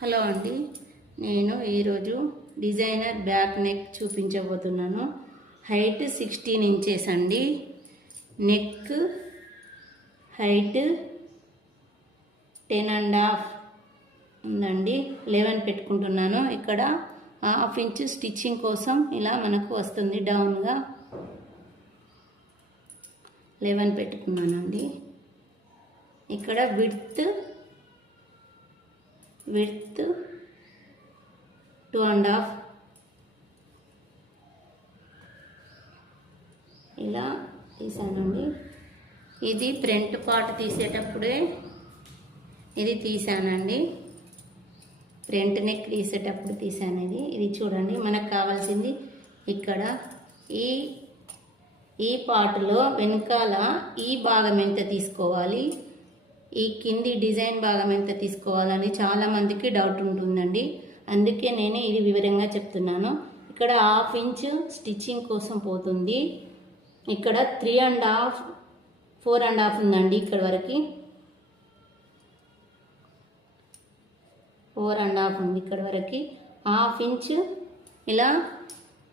Hello అండి, నేను ఈరోజు డిజైనర్ బ్యాక్ నెక్ చూపించబోతున్నాను. హైట్ 16 ఇంచెస్ అండి. నెక్ హైట్ 10.5 ఉందండి. 11 పెట్టుకుంటున్నాను. ఇక్కడ ½ ఇంచ్ స్టిచ్చింగ్ కోసం ఇలా మనకు వస్తుంది. డౌన్గా 11 పెట్టుకున్నానండి. ఇక్కడ విడ్త్ 2.5 ఇలా తీసానండి. ఇది ఫ్రంట్ పార్ట్ తీసేటప్పుడే ఇది తీసానండి. ఫ్రంట్ నెక్ తీసేటప్పుడు తీసాను. ఇది చూడండి, మనకు కావాల్సింది ఇక్కడ ఈ పార్ట్లో వెనకాల ఈ భాగం ఎంత తీసుకోవాలి, ఈ కింది డిజైన్ భాగం ఎంత తీసుకోవాలని చాలామందికి డౌట్ ఉంటుందండి. అందుకే నేను ఇది వివరంగా చెప్తున్నాను. ఇక్కడ ½ ఇంచ్ స్టిచ్చింగ్ కోసం పోతుంది. ఇక్కడ 3.5 4.5 ఉందండి. ఇక్కడ వరకు 4.5 ఉంది. ఇక్కడ వరకు ½ ఇంచ్ ఇలా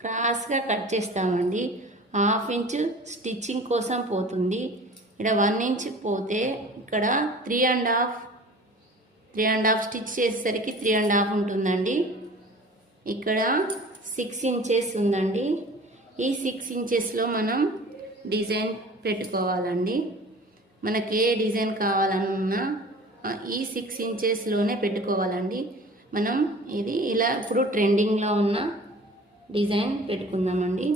క్రాస్గా కట్ చేస్తామండి. ½ ఇంచ్ స్టిచ్చింగ్ కోసం పోతుంది. ఇక్కడ 1 ఇంచ్ పోతే ఇక్కడ 3.5 స్టిచ్ చేసేసరికి 3.5 ఉంటుందండి. ఇక్కడ 6 ఇంచెస్ ఉందండి. ఈ 6 ఇంచెస్లో మనం డిజైన్ పెట్టుకోవాలండి. మనకి ఏ డిజైన్ కావాలన్నా ఈ 6 ఇంచెస్లోనే పెట్టుకోవాలండి. మనం ఇది ఇలా ఇప్పుడు ట్రెండింగ్లో ఉన్న డిజైన్ పెట్టుకుందామండి.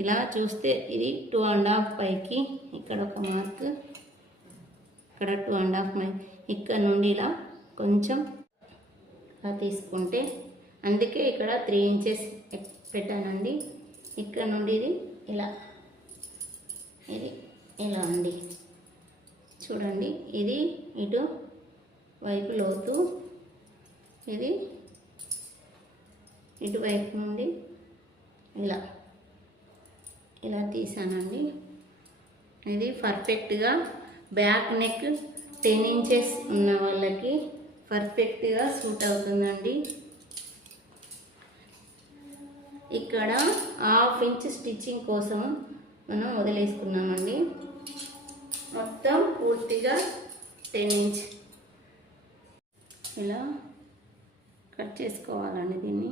ఇలా చూస్తే ఇది 2.5 పైకి ఇక్కడ ఒక మార్క్, ఇక్కడ 2.5 ఇక్కడ నుండి ఇలా కొంచెం ఇలా తీసుకుంటే, అందుకే ఇక్కడ 3 ఇంచెస్ పెట్టానండి. ఇక్కడ నుండి ఇది ఇలా అండి. చూడండి, ఇది ఇటు వైపు లోతు, ఇది ఇటువైపు నుండి ఇలా తీసానండి. ఇది పర్ఫెక్ట్గా బ్యాక్ నెక్ 10 ఇంచెస్ ఉన్న వాళ్ళకి పర్ఫెక్ట్గా సూట్ అవుతుందండి. ఇక్కడ ½ ఇంచ్ స్టిచ్చింగ్ కోసం మనం వదిలేసుకున్నామండి. మొత్తం పూర్తిగా 10 ఇంచ్ ఇలా కట్ చేసుకోవాలండి. దీన్ని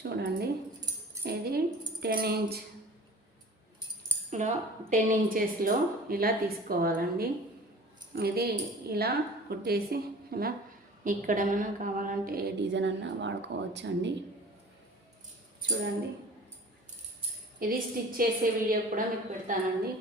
చూడండి, ఇది 10 ఇంచెస్లో ఇలా తీసుకోవాలండి. ఇది ఇలా కుట్టేసి ఇలా ఇక్కడ మనం కావాలంటే ఏ డిజైన్ అన్నా వాడుకోవచ్చు అండి. చూడండి, ఇది స్టిచ్ చేసే వీడియో కూడా మీకు పెడతానండి.